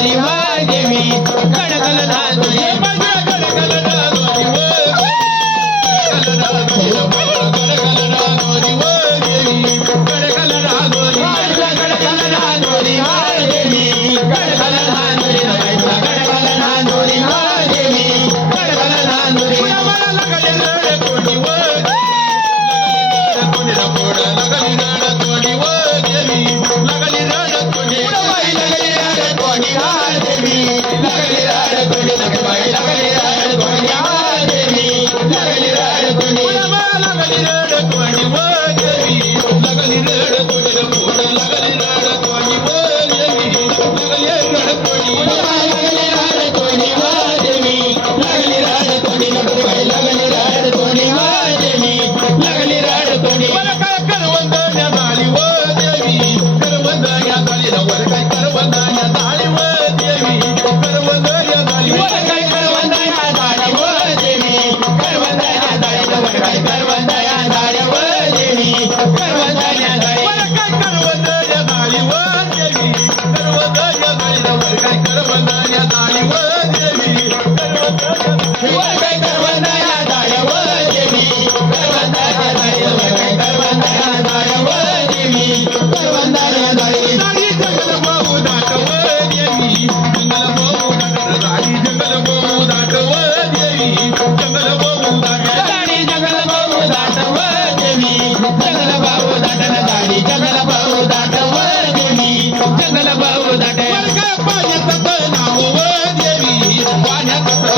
वारी Mahadevi कडकल धातुरी कडकल धातुरी Thank you.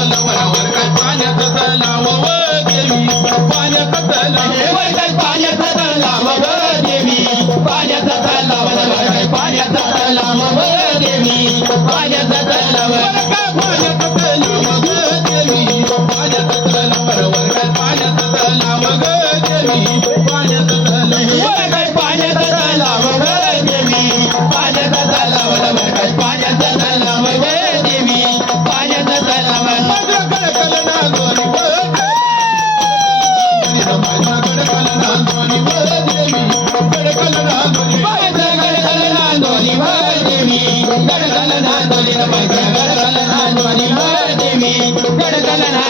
तलावर काय पाण्याचा तलाव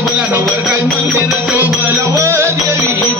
शोभला नवर काय मंदिर शोभला व देवी